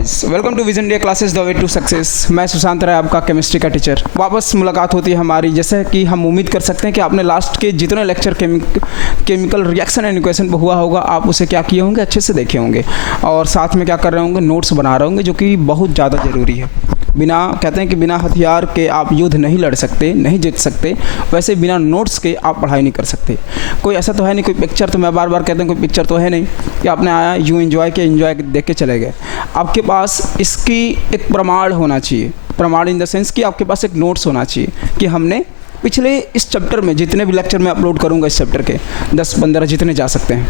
Guys, welcome to vision India classes the way to success. मैं सुशांत राय, आपका chemistry का teacher. वापस मुलाकात होती है हमारी। जैसे कि हम उम्मीद कर सकते हैं कि आपने लास्ट के जितने lecture chemical reaction and equation पर हुआ होगा, आप उसे क्या किए होंगे, अच्छे से देखे होंगे और साथ में क्या कर रहे होंगे, नोट्स बना रहे होंगे, जो कि बहुत ज़्यादा ज़रूरी है। बिना कहते हैं कि बिना हथियार के आप युद्ध नहीं लड़ सकते, नहीं जीत सकते, वैसे बिना नोट्स के आप पढ़ाई नहीं कर सकते। कोई ऐसा तो है नहीं, कोई पिक्चर, तो मैं बार बार कहता हूँ कोई पिक्चर तो है नहीं कि आपने आया यूँ एंजॉय देख के चले गए। आपके पास इसकी एक प्रमाण होना चाहिए। प्रमाण इन द सेंस कि आपके पास एक नोट्स होना चाहिए कि हमने पिछले इस चैप्टर में जितने भी लेक्चर मैं अपलोड करूँगा, इस चैप्टर के 10-15 जितने जा सकते हैं,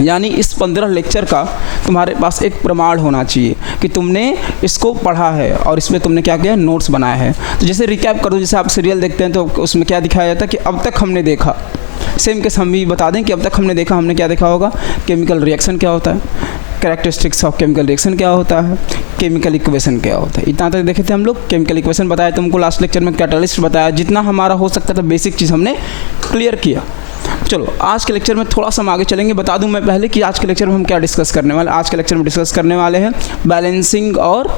यानी इस 15 लेक्चर का तुम्हारे पास एक प्रमाण होना चाहिए कि तुमने इसको पढ़ा है और इसमें तुमने क्या किया, नोट्स बनाया है। तो जैसे रिकैप कर दो, जैसे आप सीरियल देखते हैं तो उसमें क्या दिखाया जाता है कि अब तक हमने देखा। सेम केस हम भी बता दें कि अब तक हमने देखा, हमने क्या देखा होगा, केमिकल रिएक्शन क्या होता है, कैरेक्टरिस्टिक्स ऑफ केमिकल रिएक्शन क्या होता है, केमिकल इक्वेशन क्या होता है। इतना तक देखे थे हम लोग। केमिकल इक्वेशन बताया तुमको लास्ट लेक्चर में, कैटालिस्ट बताया, जितना हमारा हो सकता था बेसिक चीज़ हमने क्लियर किया। चलो आज के लेक्चर में थोड़ा सा हम आगे चलेंगे। बता दूं मैं पहले कि आज के लेक्चर में हम क्या डिस्कस करने वाले। आज के लेक्चर में डिस्कस करने वाले हैं बैलेंसिंग और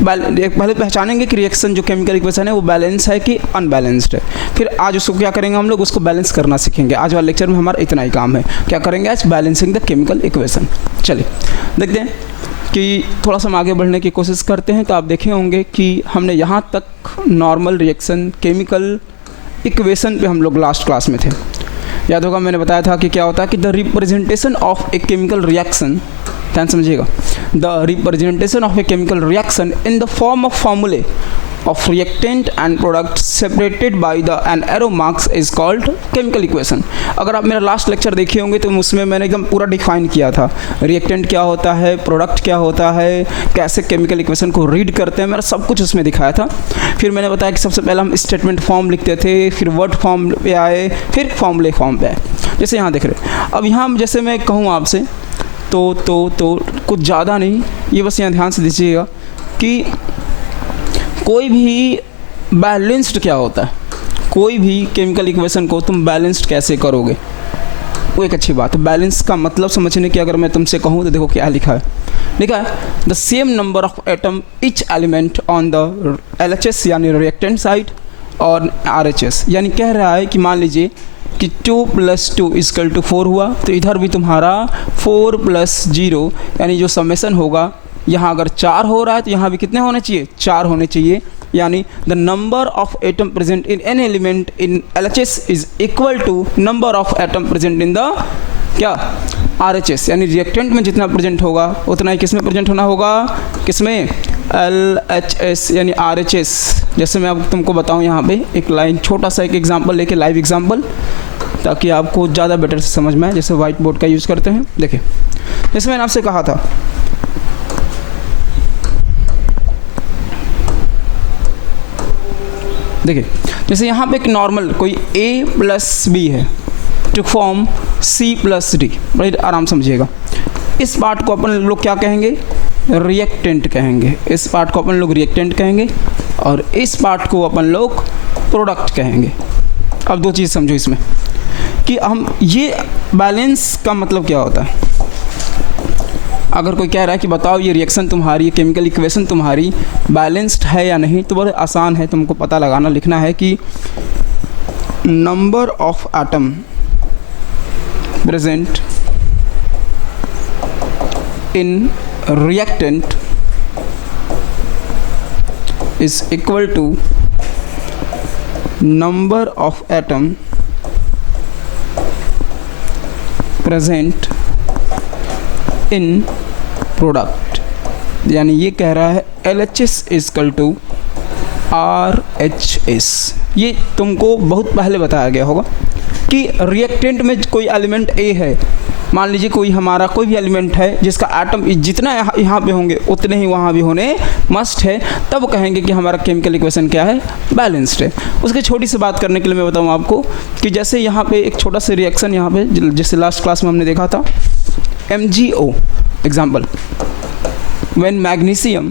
पहले पहचानेंगे कि रिएक्शन जो केमिकल इक्वेशन है वो बैलेंस है कि अनबैलेंस्ड है। फिर आज उसको क्या करेंगे, हम लोग उसको बैलेंस करना सीखेंगे। आज वाले लेक्चर में हमारा इतना ही काम है। क्या करेंगे आज, बैलेंसिंग द केमिकल इक्वेशन। चलिए देखते हैं कि थोड़ा सा हम आगे बढ़ने की कोशिश करते हैं। तो आप देखे होंगे कि हमने यहाँ तक नॉर्मल रिएक्शन केमिकल इक्वेशन पे हम लोग लास्ट क्लास में थे। याद होगा मैंने बताया था कि क्या होता है कि the representation of a chemical reaction, ध्यान समझिएगा, the representation of a chemical reaction in the form of फॉर्मूले of reactant and product separated by the an arrow marks is called chemical equation। अगर आप मेरा लास्ट लेक्चर देखे होंगे तो उसमें मैंने एकदम पूरा डिफाइन किया था, रिएक्टेंट क्या होता है, प्रोडक्ट क्या होता है, कैसे केमिकल इक्वेशन को रीड करते हैं, मैंने सब कुछ उसमें दिखाया था। फिर मैंने बताया कि सबसे पहले हम स्टेटमेंट फॉर्म लिखते थे, फिर वर्ड फॉर्म पे आए, फिर फॉर्मूले फॉर्म पे आए, जैसे यहाँ देख रहे हैं। अब यहाँ जैसे मैं कहूँ आपसे तो कुछ ज़्यादा नहीं, ये बस यहाँ ध्यान से दीजिएगा कि कोई भी बैलेंस्ड क्या होता है, कोई भी केमिकल इक्वेशन को तुम बैलेंस्ड कैसे करोगे, वो एक अच्छी बात है। बैलेंस का मतलब समझने की अगर मैं तुमसे कहूँ तो देखो क्या लिखा है। लिखा है the same number of atom etch element on the LHS यानी रिएक्टेंट साइड और RHS, यानी कह रहा है कि मान लीजिए कि 2 + 2 = 4 हुआ, तो इधर भी तुम्हारा 4 + 0 यानी जो समेशन होगा, यहाँ अगर 4 हो रहा है तो यहाँ भी कितने होने चाहिए, 4 होने चाहिए। यानी the number of atom present in an element in LHS is equal to number of atom present in the क्या RHS, यानी रिएक्टेंट में जितना प्रेजेंट होगा उतना ही किस में प्रेजेंट होना होगा, किसमें, LHS यानी RHS। जैसे मैं अब तुमको बताऊँ यहाँ पे एक लाइन, छोटा सा एक एग्जाम्पल लेके, लाइव एग्जाम्पल, ताकि आपको ज़्यादा बेटर से समझ में आए। जैसे वाइट बोर्ड का यूज़ करते हैं, देखिए जैसे मैंने आपसे कहा था, देखिए जैसे यहाँ पे एक नॉर्मल कोई A + B है टू फॉर्म C + D, बड़ी आराम समझिएगा। इस पार्ट को अपन लोग क्या कहेंगे, रिएक्टेंट कहेंगे। इस पार्ट को अपन लोग रिएक्टेंट कहेंगे और इस पार्ट को अपन लोग प्रोडक्ट कहेंगे। अब दो चीज़ समझो इसमें कि हम ये बैलेंस का मतलब क्या होता है। अगर कोई कह रहा है कि बताओ ये रिएक्शन तुम्हारी, ये केमिकल इक्वेशन तुम्हारी बैलेंस्ड है या नहीं, तो बहुत आसान है, तुमको पता लगाना, लिखना है कि number of atom present in reactant is equal to number of atom present in product. यानी ये कह रहा है LHS = RHS। ये तुमको बहुत पहले बताया गया होगा कि रिएक्टेंट में कोई एलिमेंट A है, मान लीजिए कोई हमारा कोई भी एलिमेंट है जिसका एटम जितना यहाँ पे होंगे उतने ही वहाँ भी होने मस्ट है, तब कहेंगे कि हमारा केमिकल इक्वेशन क्या है, बैलेंस्ड है। उसकी छोटी सी बात करने के लिए मैं बताऊँ आपको कि जैसे यहाँ पे एक छोटा सा रिएक्शन यहाँ पे जैसे लास्ट क्लास में हमने देखा था, MgO example, when magnesium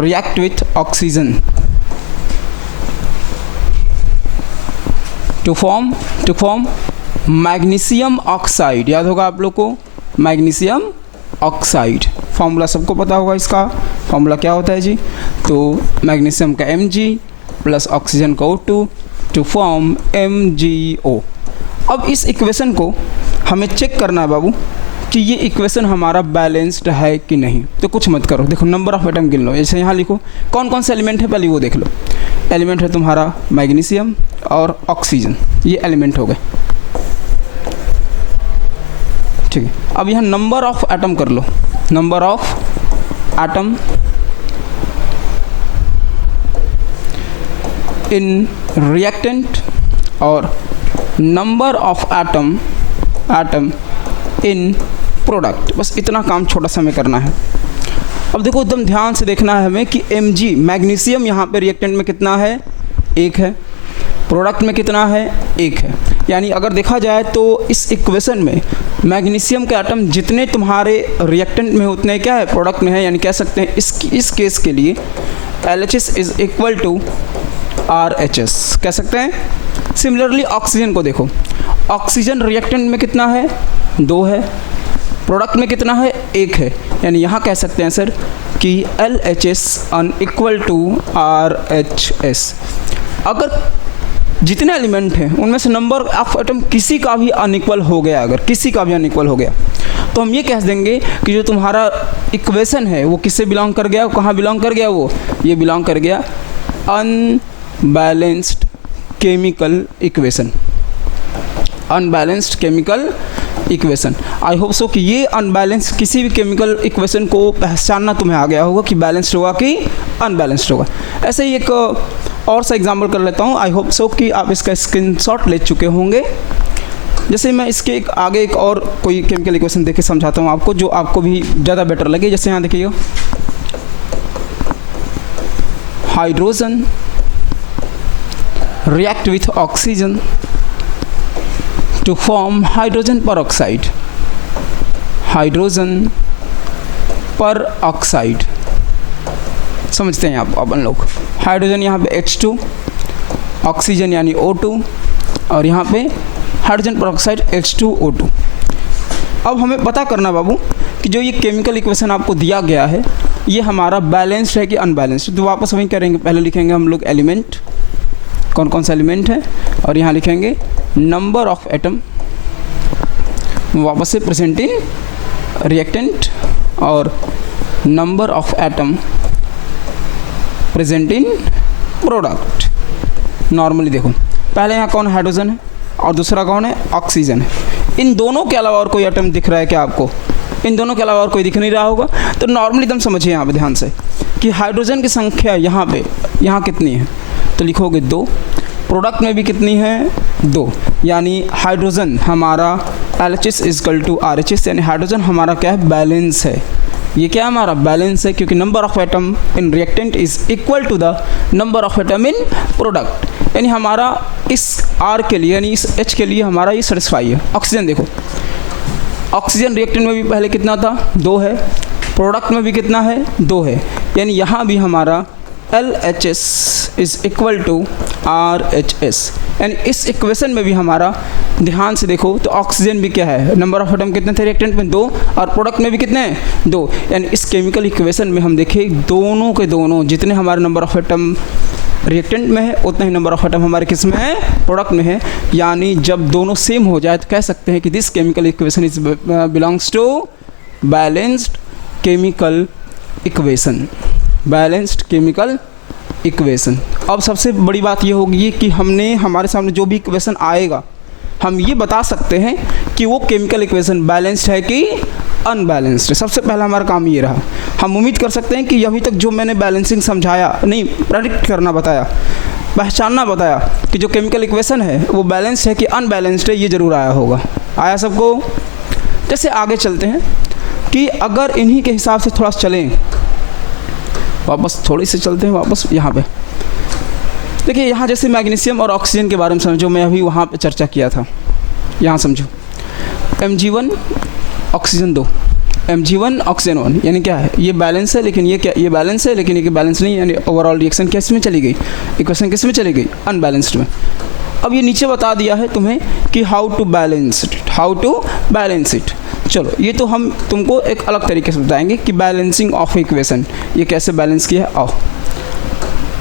react with oxygen to form magnesium oxide, याद होगा आप लोग को मैग्नीशियम ऑक्साइड, फॉर्मूला सबको पता होगा इसका, फॉर्मूला क्या होता है जी, तो मैग्नीशियम का Mg प्लस ऑक्सीजन का O2 टू फॉर्म MgO। अब इस इक्वेशन को हमें चेक करना है बाबू कि ये इक्वेशन हमारा बैलेंस्ड है कि नहीं। तो कुछ मत करो, देखो नंबर ऑफ एटम गिन लो, जैसे यहाँ लिखो कौन कौन से एलिमेंट है पहले वो देख लो। एलिमेंट है तुम्हारा मैग्नीशियम और ऑक्सीजन, ये एलिमेंट हो गए, ठीक है। अब यहाँ नंबर ऑफ एटम कर लो, number of atom in reactant और number of atom in product, बस इतना काम छोटा सा हमें करना है। अब देखो एकदम ध्यान से देखना है हमें कि Mg मैग्नीशियम यहाँ पे रिएक्टेंट में कितना है, 1 है, प्रोडक्ट में कितना है, 1 है। यानी अगर देखा जाए तो इस इक्वेशन में मैग्नीशियम के एटम जितने तुम्हारे रिएक्टेंट में उतने क्या है, प्रोडक्ट में है। यानी कह सकते हैं इस केस के लिए LHS is equal to RH कह सकते हैं। सिमिलरली ऑक्सीजन को देखो, ऑक्सीजन रिएक्टेंट में कितना है, 2 है, प्रोडक्ट में कितना है, 1 है। यानी यहाँ कह सकते हैं सर कि LHS इक्वल टू RH। अगर जितने एलिमेंट हैं उनमें से नंबर ऑफ एटम किसी का भी अनइक्वल हो गया, अगर किसी का भी अनइक्वल हो गया तो हम ये कह देंगे कि जो तुम्हारा इक्वेशन है वो किससे बिलोंग कर गया, कहाँ बिलोंग कर गया, वो ये बिलोंग कर गया unbalanced chemical equation, unbalanced chemical equation. I hope so कि ये अनबैलेंस किसी भी केमिकल इक्वेशन को पहचानना तुम्हें आ गया होगा कि बैलेंस्ड होगा कि अनबैलेंस्ड होगा। ऐसे ही एक और सा एग्जांपल कर लेता हूँ, आई होप सो कि आप इसका स्क्रीनशॉट ले चुके होंगे। जैसे मैं इसके आगे एक और कोई केमिकल इक्वेशन देके समझाता हूँ आपको, जो आपको भी ज़्यादा बेटर लगे। जैसे यहाँ देखिएगा, hydrogen react with oxygen to form hydrogen peroxide, hydrogen पर ऑक्साइड समझते हैं आप अपन लोग। हाइड्रोजन यहाँ पे H2, ऑक्सीजन यानी O2 और यहाँ पे हाइड्रोजन पर ऑक्साइड H2O2। अब हमें पता करना बाबू कि जो ये केमिकल इक्वेशन आपको दिया गया है ये हमारा बैलेंस्ड है कि अनबैलेंस्ड। तो वापस वहीं करेंगे, पहले लिखेंगे हम लोग एलिमेंट, कौन कौन सा एलिमेंट है, और यहाँ लिखेंगे नंबर ऑफ एटम, वापस से प्रेजेंट इन रिएक्टेंट और number of atom present in product. Normally देखो पहले यहाँ कौन हाइड्रोजन है और दूसरा कौन है, ऑक्सीजन है। इन दोनों के अलावा और कोई एटम दिख रहा है क्या आपको, इन दोनों के अलावा और कोई दिख नहीं रहा होगा। तो नॉर्मली एकदम समझिए यहाँ पे ध्यान से कि हाइड्रोजन की संख्या यहाँ पे यहाँ कितनी है, तो लिखोगे 2, प्रोडक्ट में भी कितनी है, 2। यानी हाइड्रोजन हमारा LHS इक्वल टू RH, यानी हाइड्रोजन हमारा क्या है, बैलेंस है। ये क्या हमारा बैलेंस है, क्योंकि number of atom in reactant is equal to the number of atom in product. यानी हमारा इस R के लिए, यानी इस H के लिए हमारा ये सेटिस्फाई है। ऑक्सीजन देखो, ऑक्सीजन रिएक्टेंट में भी पहले कितना था, 2 है, प्रोडक्ट में भी कितना है, 2 है। यानी यहाँ भी हमारा LHS is equal to RH। यानी इस इक्वेशन में भी हमारा ध्यान से देखो तो ऑक्सीजन भी क्या है, नंबर ऑफ एटम कितने थे रिएक्टेंट में, 2, और प्रोडक्ट में भी कितने हैं, 2। यानी इस केमिकल इक्वेशन में हम देखें दोनों के दोनों जितने हमारे नंबर ऑफ एटम रिएक्टेंट में है उतने ही नंबर ऑफ एटम हमारे किस में है, प्रोडक्ट में है। यानी जब दोनों सेम हो जाए तो कह सकते हैं कि this chemical equation is belongs to balanced chemical equation, balanced chemical equation. अब सबसे बड़ी बात ये होगी कि हमने हमारे सामने जो भी इक्वेशन आएगा हम ये बता सकते हैं कि वो केमिकल इक्वेशन बैलेंस्ड है कि अनबैलेंस्ड है। सबसे पहला हमारा काम ये रहा। हम उम्मीद कर सकते हैं कि अभी तक जो मैंने बैलेंसिंग समझाया, नहीं प्रेडिक्ट करना बताया, पहचानना बताया कि जो केमिकल इक्वेशन है वो बैलेंस्ड है कि अनबैलेंस्ड है, ये ज़रूर आया होगा। आया सबको? जैसे आगे चलते हैं कि अगर इन्हीं के हिसाब से थोड़ा चलें, वापस थोड़ी से चलते हैं वापस यहाँ पे। देखिए यहाँ जैसे मैग्नीशियम और ऑक्सीजन के बारे में समझो, मैं अभी वहाँ पे चर्चा किया था। यहाँ समझो Mg1 ऑक्सीजन 2, Mg1 ऑक्सीजन 1, यानी क्या है, ये बैलेंस है लेकिन ये क्या, ये बैलेंस है लेकिन ये बैलेंस नहीं। यानी ओवरऑल रिएक्शन किस में चली गई, इक्वेशन किस में चली गई, अनबैलेंस्ड में। अब ये नीचे बता दिया है तुम्हें कि हाउ टू बैलेंस इट। चलो ये तो हम तुमको एक अलग तरीके से बताएंगे कि बैलेंसिंग ऑफ इक्वेशन ये कैसे बैलेंस किया है। आओ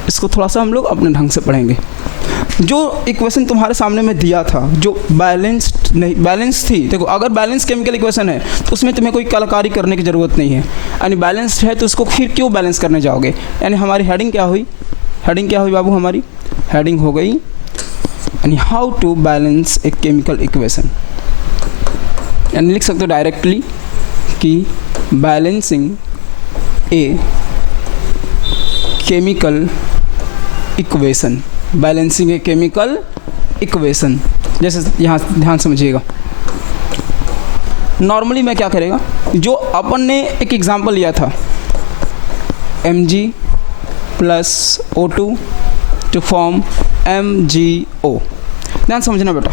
इसको थोड़ा सा हम लोग अपने ढंग से पढ़ेंगे। जो इक्वेशन तुम्हारे सामने में दिया था जो बैलेंस थी, देखो अगर बैलेंस केमिकल इक्वेशन है तो उसमें तुम्हें कोई कलाकारी करने की ज़रूरत नहीं है, यानी बैलेंस्ड है तो उसको फिर क्यों बैलेंस करने जाओगे। यानी हमारी हेडिंग क्या हुई बाबू, हमारी हेडिंग हो गई यानी how to balance a chemical equation. यानी लिख सकते हो डायरेक्टली कि balancing a chemical equation, balancing a chemical equation. जैसे यहाँ ध्यान समझिएगा, नॉर्मली मैं क्या करेगा, जो अपन ने एक एग्जांपल लिया था Mg plus O2 to form MgO। ध्यान समझना बेटा,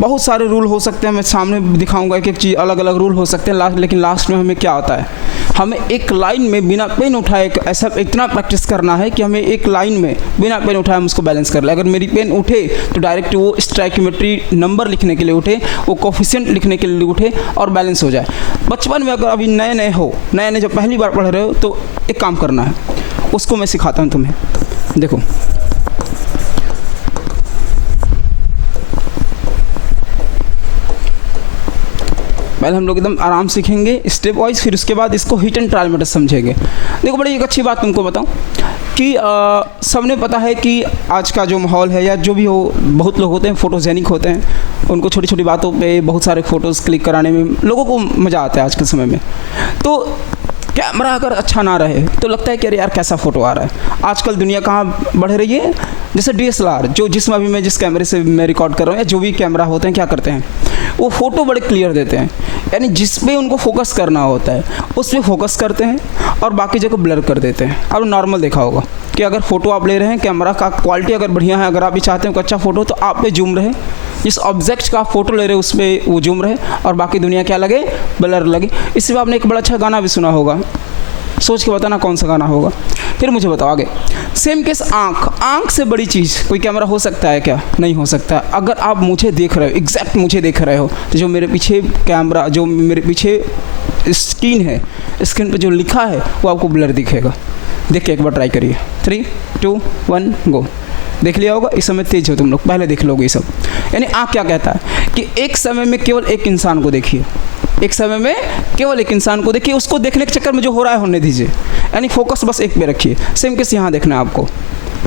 बहुत सारे रूल हो सकते हैं, मैं सामने दिखाऊंगा एक एक चीज़, अलग अलग रूल हो सकते हैं लेकिन लास्ट में हमें क्या होता है, हमें एक लाइन में बिना पेन उठाए ऐसा इतना प्रैक्टिस करना है कि हमें एक लाइन में बिना पेन उठाए हम उसको बैलेंस कर ले। अगर मेरी पेन उठे तो डायरेक्ट वो स्ट्राइकोमेट्री नंबर लिखने के लिए उठे, वो कोफिशिएंट लिखने के लिए उठे और बैलेंस हो जाए। बचपन में अगर अभी नए जब पहली बार पढ़ रहे हो तो एक काम करना है, उसको मैं सिखाता हूँ तुम्हें। देखो पहले हम लोग एकदम आराम सीखेंगे स्टेप वाइज, फिर उसके बाद इसको हिट एंड ट्रायल मेथड समझेंगे। देखो बड़ी एक अच्छी बात तुमको बताऊं कि सबने पता है कि आज का जो माहौल है या जो भी हो, बहुत लोग होते हैं फोटोजेनिक होते हैं, उनको छोटी छोटी बातों पे बहुत सारे फ़ोटोज़ क्लिक कराने में लोगों को मज़ा आता है आज के समय में। तो कैमरा अगर अच्छा ना रहे तो लगता है कि अरे यार कैसा फ़ोटो आ रहा है। आजकल दुनिया कहाँ बढ़ रही है, जैसे DSLR जिसमें अभी मैं जिस कैमरे से मैं रिकॉर्ड कर रहा हूँ या जो भी कैमरा होते हैं क्या करते हैं, वो फ़ोटो बड़े क्लियर देते हैं, यानी जिस पे उनको फोकस करना होता है उस पर फोकस करते हैं और बाकी जगह ब्लर कर देते हैं। अब नॉर्मल देखा होगा कि अगर फ़ोटो आप ले रहे हैं, कैमरा का क्वालिटी अगर बढ़िया है, अगर आप भी चाहते हैं अच्छा फ़ोटो तो आप पे जूम रहे, जिस ऑब्जेक्ट का फ़ोटो ले रहे हो उस पर वो जूम रहे और बाकी दुनिया क्या लगे, ब्लर लगे। इससे आपने एक बड़ा अच्छा गाना भी सुना होगा, सोच के बताना कौन सा गाना होगा, फिर मुझे बताओ आगे। सेम केस आँख से बड़ी चीज़ कोई कैमरा हो सकता है क्या? नहीं हो सकता। अगर आप मुझे देख रहे हो, एग्जैक्ट मुझे देख रहे हो, तो जो मेरे पीछे कैमरा, जो मेरे पीछे स्क्रीन है, स्क्रीन पे जो लिखा है वो आपको ब्लर दिखेगा। देख के एक बार ट्राई करिए, 3 2 1 गो। देख लिया होगा, इस समय तेज हो तुम लोग, पहले देख लोगे ये सब। यानी आँख क्या कहता है कि एक समय में केवल एक इंसान को देखिए, एक समय में केवल एक इंसान को देखिए, उसको देखने के चक्कर में जो हो रहा है होने दीजिए, यानी फोकस बस एक पे रखिए। सेम केस यहाँ देखना है आपको,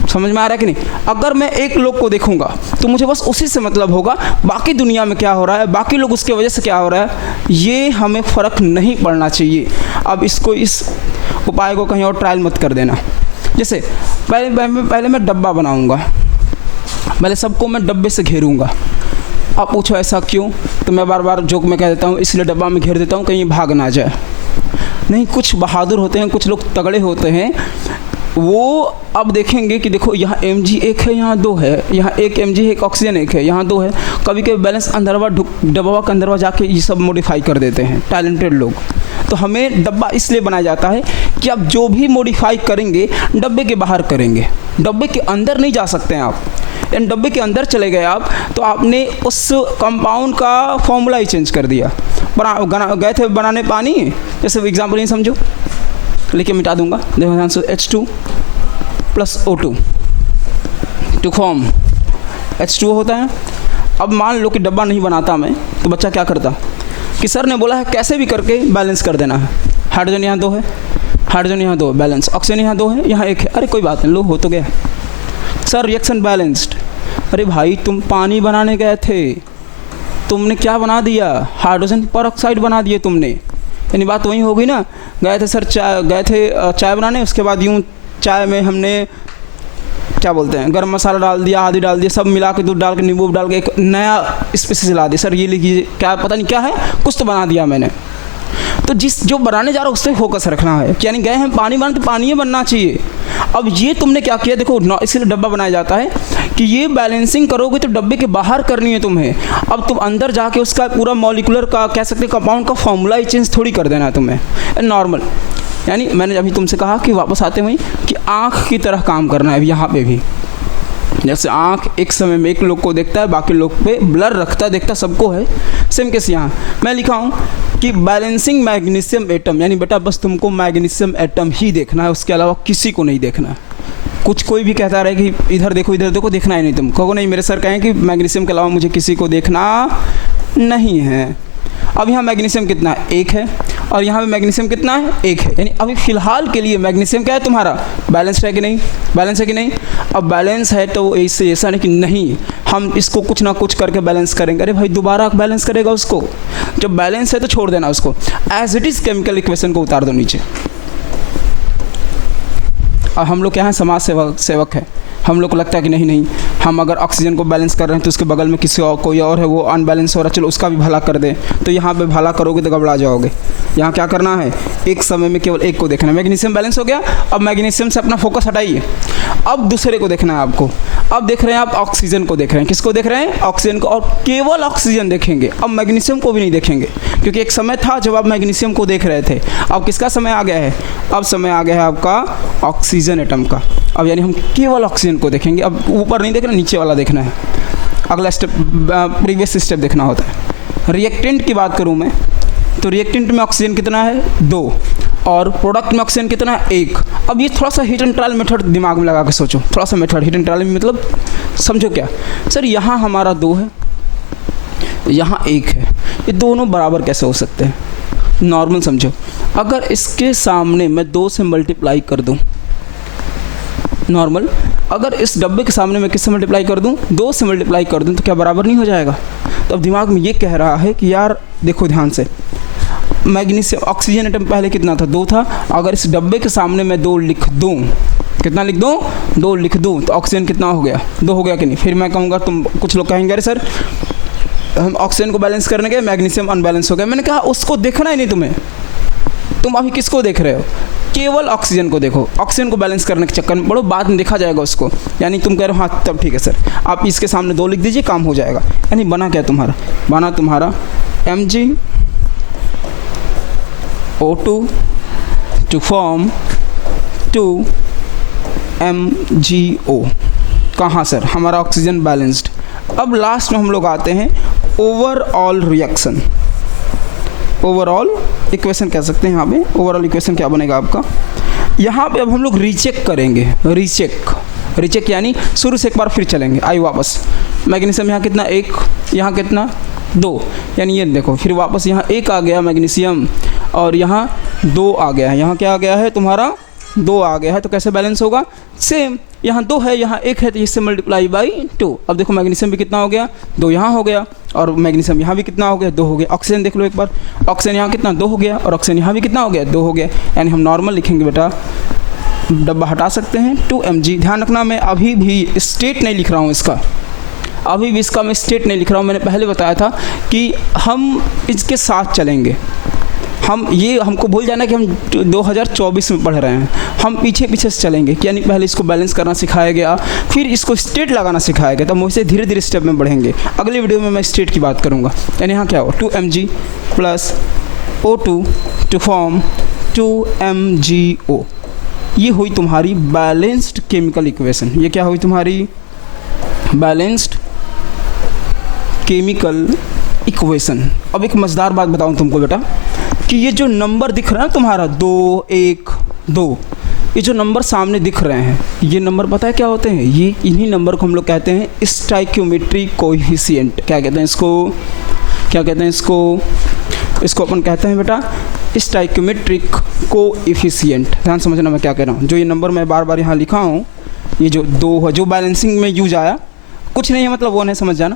समझ में आ रहा है कि नहीं? अगर मैं एक लोग को देखूंगा तो मुझे बस उसी से मतलब होगा, बाकी दुनिया में क्या हो रहा है, बाकी लोग उसके वजह से क्या हो रहा है, ये हमें फ़र्क नहीं पड़ना चाहिए। अब इसको, इस उपाय को कहीं और ट्रायल मत कर देना। जैसे पहले मैं डब्बा बनाऊंगा, पहले सबको मैं डब्बे से घेरूंगा। आप पूछो ऐसा क्यों, तो मैं बार बार जोक में कह देता हूँ इसलिए डब्बा में घेर देता हूँ कहीं भाग ना जाए। नहीं, कुछ बहादुर होते हैं, कुछ लोग तगड़े होते हैं, वो अब देखेंगे कि देखो यहाँ Mg एक है, यहाँ 2 है, यहाँ एक Mg है, एक ऑक्सीजन एक है, यहाँ 2 है। कभी कभी बैलेंस अंदरवा डब्बा के अंदरवा जाके ये सब मॉडिफाई कर देते हैं टैलेंटेड लोग। तो हमें डब्बा इसलिए बनाया जाता है कि आप जो भी मॉडिफाई करेंगे डब्बे के बाहर करेंगे, डब्बे के अंदर नहीं जा सकते हैं आप। यानी डब्बे के अंदर चले गए आप तो आपने उस कंपाउंड का फॉर्मूला ही चेंज कर दिया। गए थे बनाने पानी, जैसे एग्जाम्पल नहीं समझो, लेकिन मिटा दूंगा। देखो ध्यान से, H2 plus O2 to form H2O होता है। अब मान लो कि डब्बा नहीं बनाता मैं, तो बच्चा क्या करता कि सर ने बोला है कैसे भी करके बैलेंस कर देना है। हाइड्रोजन यहाँ 2 है, हाइड्रोजन यहाँ 2 बैलेंस, ऑक्सीजन यहाँ 2 है, यहाँ 1 है, अरे कोई बात नहीं, लो हो तो गया सर, रिएक्शन बैलेंस्ड। अरे भाई तुम पानी बनाने गए थे, तुमने क्या बना दिया, हाइड्रोजन परऑक्साइड बना दिए तुमने। यानी बात वही होगी ना, गए थे सर चाय बनाने, उसके बाद यूँ चाय में हमने क्या बोलते हैं गरम मसाला डाल दिया, आदि डाल दिया, सब मिला के दूध डाल के नींबू डाल के एक नया स्पीसीज ला दिया। सर ये लिखिए, क्या पता नहीं क्या है, कुछ तो बना दिया मैंने। तो जो बनाने जा रहा है उस पर फोकस रखना है, यानी गए हैं पानी बनाने तो पानी ही बनना चाहिए। अब ये तुमने क्या किया, देखो इसलिए डब्बा बनाया जाता है कि ये बैलेंसिंग करोगे तो डब्बे के बाहर करनी है तुम्हें। अब तुम अंदर जाके उसका पूरा मॉलिक्यूलर का कह सकते कंपाउंड का फॉर्मूला ही चेंज थोड़ी कर देना है तुम्हें नॉर्मल। यानी मैंने अभी तुमसे कहा कि वापस आते हुए कि आँख की तरह काम करना है यहाँ पे भी। जैसे आँख एक समय में एक लोग को देखता है, बाकी लोग पे ब्लर रखता देखता सबको है, सेम केस यहाँ मैं लिखा हूँ कि बैलेंसिंग मैग्नीशियम एटम, यानी बेटा बस तुमको मैग्नीशियम एटम ही देखना है, उसके अलावा किसी को नहीं देखना है। कुछ कोई भी कहता रहे कि इधर देखो देखना ही नहीं, तुम कहो नहीं मेरे सर कहें कि मैग्नीशियम के अलावा मुझे किसी को देखना नहीं है। अब यहाँ मैग्नीशियम कितना है, 1 है, और यहाँ पे मैग्नीशियम कितना है, 1 है, यानी अभी फ़िलहाल के लिए मैग्नीशियम क्या है तुम्हारा, बैलेंस्ड है कि नहीं, बैलेंस है कि नहीं। अब बैलेंस है तो इससे ऐसा नहीं कि नहीं हम इसको कुछ ना कुछ करके बैलेंस करेंगे, अरे भाई दोबारा बैलेंस करेगा उसको, जब बैलेंस है तो छोड़ देना उसको, as it is chemical equation को उतार दो नीचे। और हम लोग क्या हैं, समाज सेवक है, हम लोग को लगता है कि नहीं हम अगर ऑक्सीजन को बैलेंस कर रहे हैं तो उसके बगल में किसी और कोई और है वो अनबैलेंस हो रहा है, चलो उसका भी भला कर दें। तो यहाँ पे भला करोगे तो गड़बड़ा जाओगे। यहाँ क्या करना है, एक समय में केवल एक को देखना है। मैग्नीशियम बैलेंस हो गया, अब मैग्नीशियम से अपना फोकस हटाइए, अब दूसरे को देखना है आपको। अब देख रहे हैं आप ऑक्सीजन को देख रहे हैं, किसको देख रहे हैं, ऑक्सीजन को, और केवल ऑक्सीजन देखेंगे, अब मैग्नीशियम को भी नहीं देखेंगे, क्योंकि एक समय था जब आप मैग्नीशियम को देख रहे थे। अब किसका समय आ गया है, अब समय आ गया है आपका ऑक्सीजन एटम का। अब यानी हम केवल ऑक्सीजन को देखेंगे, अब ऊपर नहीं देखना, नीचे वाला देखना है। अगला स्टेप, प्रीवियस स्टेप देखना होता है। रिएक्टेंट की बात करूं मैं तो रिएक्टेंट में ऑक्सीजन कितना है, 2, और प्रोडक्ट में ऑक्सीजन कितना है, 1। अब ये थोड़ा सा हिट एंड ट्रायल मेथड दिमाग में लगा के सोचो, थोड़ा सा मेथड हिट एंड ट्रायल में मतलब समझो क्या सर, यहाँ हमारा 2 है, यहाँ 1 है, ये दोनों बराबर कैसे हो सकते हैं। नॉर्मल समझो, अगर इसके सामने मैं 2 से मल्टीप्लाई कर दूँ, नॉर्मल अगर इस डब्बे के सामने मैं किससे मल्टीप्लाई कर दूं, 2 से मल्टीप्लाई कर दूं, तो क्या बराबर नहीं हो जाएगा। तो अब दिमाग में ये कह रहा है कि यार देखो ध्यान से, मैग्नीशियम ऑक्सीजन एटम पहले कितना था, 2 था, अगर इस डब्बे के सामने मैं 2 लिख दूं, कितना लिख दूं, 2 लिख दूं, तो ऑक्सीजन कितना हो गया, 2 हो गया कि नहीं। फिर मैं कहूँगा, तुम कुछ लोग कहेंगे अरे सर हम ऑक्सीजन को बैलेंस करने गए, मैग्नीशियम अनबैलेंस हो गया। मैंने कहा उसको देखना ही नहीं तुम्हें, तुम अभी किसको देख रहे हो, केवल ऑक्सीजन को देखो। ऑक्सीजन को बैलेंस करने के चक्कर में बड़ो, बाद में देखा जाएगा उसको। यानी तुम कह रहे हो हाँ तब ठीक है सर, आप इसके सामने 2 लिख दीजिए, काम हो जाएगा। यानी बना क्या तुम्हारा, बना तुम्हारा MgO2 टू फॉर्म 2MgO। कहाँ सर, हमारा ऑक्सीजन बैलेंस्ड। अब लास्ट में हम लोग आते हैं ओवरऑल रिएक्शन, ओवरऑल इक्वेशन कह सकते हैं। यहाँ पे ओवरऑल इक्वेशन क्या बनेगा आपका, यहाँ पे अब हम लोग रीचेक करेंगे, रीचेक यानी शुरू से एक बार फिर चलेंगे। आई वापस, मैग्नीशियम यहाँ कितना, 1, यहाँ कितना 2, यानी ये देखो फिर वापस यहाँ 1 आ गया मैग्नीशियम, और यहाँ 2 आ गया है, यहाँ क्या आ गया है तुम्हारा 2 आ गया है। तो कैसे बैलेंस होगा, सेम, यहाँ 2 है यहाँ 1 है, तो इससे मल्टीप्लाई बाई 2। अब देखो मैग्नीशियम भी कितना हो गया, 2 यहाँ हो गया, और मैग्नीशियम यहाँ भी कितना हो गया, 2 हो गया। ऑक्सीजन देख लो एक बार, ऑक्सीजन यहाँ कितना, 2 हो गया, और ऑक्सीजन यहाँ भी कितना हो गया, 2 हो गया। यानी हम नॉर्मल लिखेंगे बेटा, डब्बा हटा सकते हैं, 2Mg। ध्यान रखना मैं अभी भी स्टेट नहीं लिख रहा हूँ इसका, अभी भी इसका मैं स्टेट नहीं लिख रहा हूँ। मैंने पहले बताया था कि हम इसके साथ चलेंगे, हम ये हमको भूल जाना कि हम 2024 में पढ़ रहे हैं, हम पीछे से चलेंगे। यानी पहले इसको बैलेंस करना सिखाया गया, फिर इसको स्टेट लगाना सिखाया गया, तब वैसे धीरे धीरे स्टेप में बढ़ेंगे। अगले वीडियो में मैं स्टेट की बात करूँगा। यानी यहाँ क्या हो, 2Mg plus O2 to form 2MgO। ये हुई तुम्हारी बैलेंस्ड केमिकल इक्वेशन। ये क्या हुई तुम्हारी बैलेंस्ड केमिकल इक्वेशन। अब एक मज़ेदार बात बताऊँ तुमको बेटा, कि ये जो नंबर दिख रहा है तुम्हारा 2, 1, 2, ये जो नंबर सामने दिख रहे हैं, ये नंबर पता है क्या होते हैं, ये इन्हीं नंबर को हम लोग कहते हैं स्टाइक्योमेट्रिक कोएफिशिएंट। क्या कहते हैं इसको, क्या कहते हैं इसको, इसको अपन कहते हैं बेटा स्टाइक्योमेट्रिक कोएफिशिएंट। ध्यान समझना मैं क्या कह रहा हूँ। जो ये नंबर मैं बार बार यहाँ लिखा हूँ, ये जो 2 है, जो बैलेंसिंग में यूज आया, कुछ नहीं है मतलब वो नहीं समझ जाना,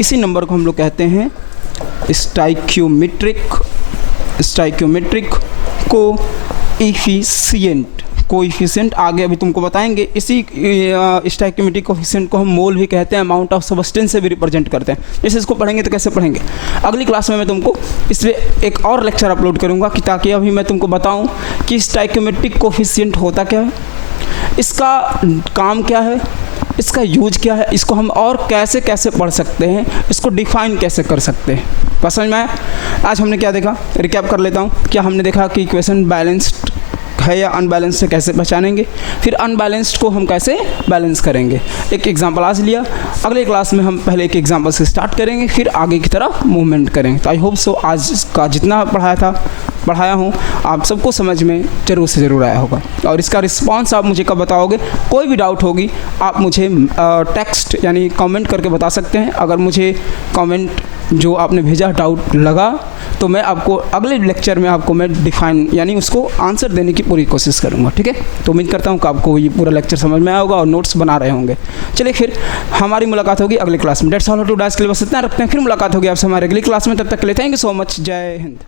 इसी नंबर को हम लोग कहते हैं स्टाइक्योमेट्रिक कोएफिशिएंट। आगे अभी तुमको बताएंगे। इसी स्टाइक्योमेट्रिक कोएफिशिएंट को हम मोल भी कहते हैं, अमाउंट ऑफ सब्सटेंस से भी रिप्रेजेंट करते हैं। जैसे इसको पढ़ेंगे तो कैसे पढ़ेंगे, अगली क्लास में मैं तुमको इस पर एक और लेक्चर अपलोड करूँगा, कि ताकि अभी मैं तुमको बताऊँ कि स्टाइक्योमेट्रिक कोएफिशिएंट होता क्या है, इसका काम क्या है, इसका यूज क्या है, इसको हम और कैसे कैसे पढ़ सकते हैं, इसको डिफाइन कैसे कर सकते हैं। बस समझ में आया। आज हमने क्या देखा, रिकैप कर लेता हूँ। क्या हमने देखा कि इक्वेशन बैलेंस्ड है या अनबैलेंस्ड है कैसे पहचानेंगे, फिर अनबैलेंस्ड को हम कैसे बैलेंस करेंगे। एक एग्जांपल आज लिया, अगले क्लास में हम पहले एक एग्जांपल से स्टार्ट करेंगे, फिर आगे की तरफ मूवमेंट करेंगे। तो आई होप सो आज का जितना पढ़ाया हूँ आप सबको समझ में ज़रूर से ज़रूर आया होगा। और इसका रिस्पांस आप मुझे कब बताओगे, कोई भी डाउट होगी आप मुझे टेक्स्ट यानी कमेंट करके बता सकते हैं। अगर मुझे कमेंट जो आपने भेजा डाउट लगा तो मैं आपको अगले लेक्चर में आपको मैं डिफाइन यानी उसको आंसर देने की पूरी कोशिश करूँगा, ठीक है। तो उम्मीद करता हूँ कि आपको ये पूरा लेक्चर समझ में आया होगा और नोट्स बना रहे होंगे। चलिए फिर हमारी मुलाकात होगी अगले क्लास में। डेट्स ऑल टू डाइस के लिए बस इतना रखते हैं, फिर मुलाकात होगी आपसे हमारे अगली क्लास में। तब तक के लिए थैंक यू सो मच, जय हिंद।